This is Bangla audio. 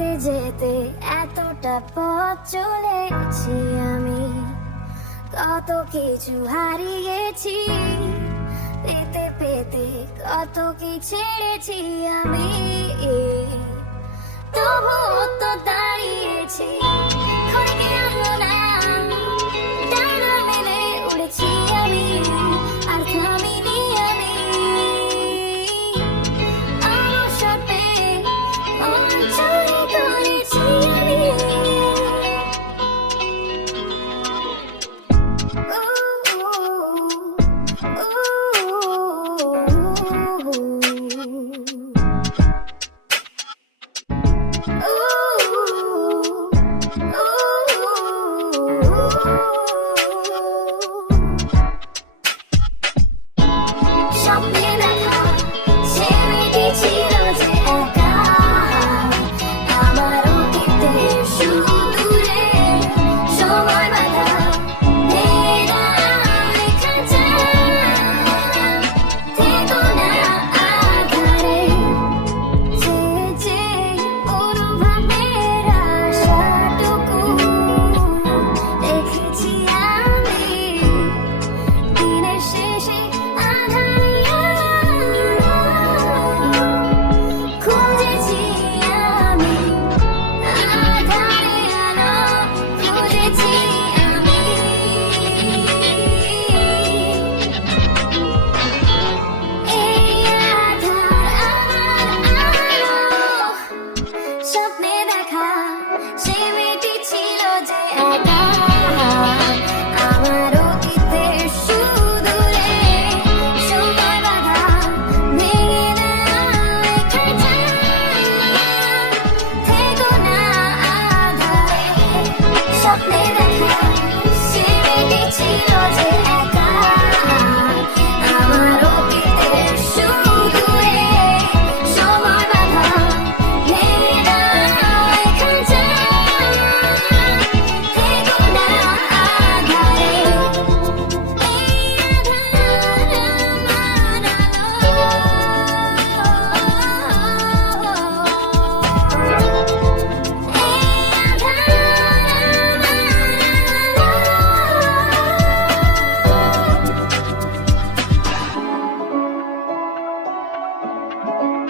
যেতে যেতে এতটা পথ চলেছি আমি। কত কিছু হারিয়েছি, পেতে পেতে কত কি ছেড়েছি আমি। তবু তো দাঁড়িয়েছি she. Ooh.